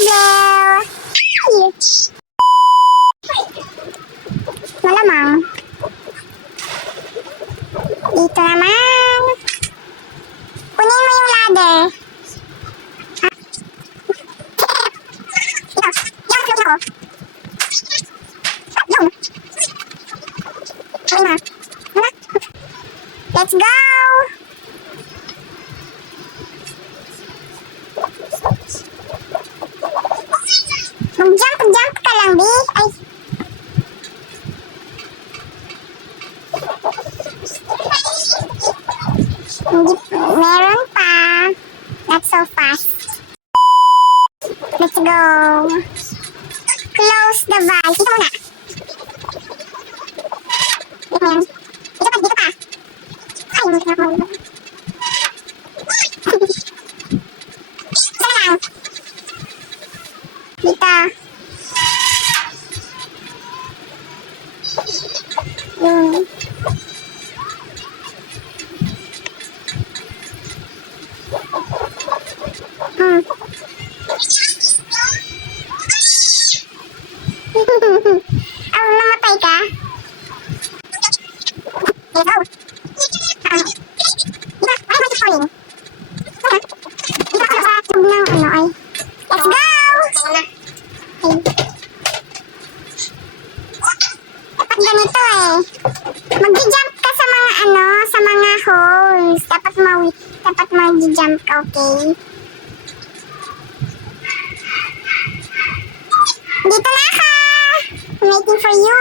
Hello. Malamang. Dito naman. Kunin mo yung ladder. Let's go! Mag-jump ka lang, B. Ay. Hindi, meron pa. Not so fast. Let's go. Close the valve. Dito muna. Dito yan. Dito pa. Ay, hindi na ako. Isa na lang. Dito. Yun. Namatay ka? Dito. Dito. Ay, may falling. Dito ka sa tube ng ano ay. Let's go! Dapat ganito eh. Mag-jump ka sa mga ano, sa mga holes. Dapat mag-jump ka, okay? Dito na ka! I'm waiting for you.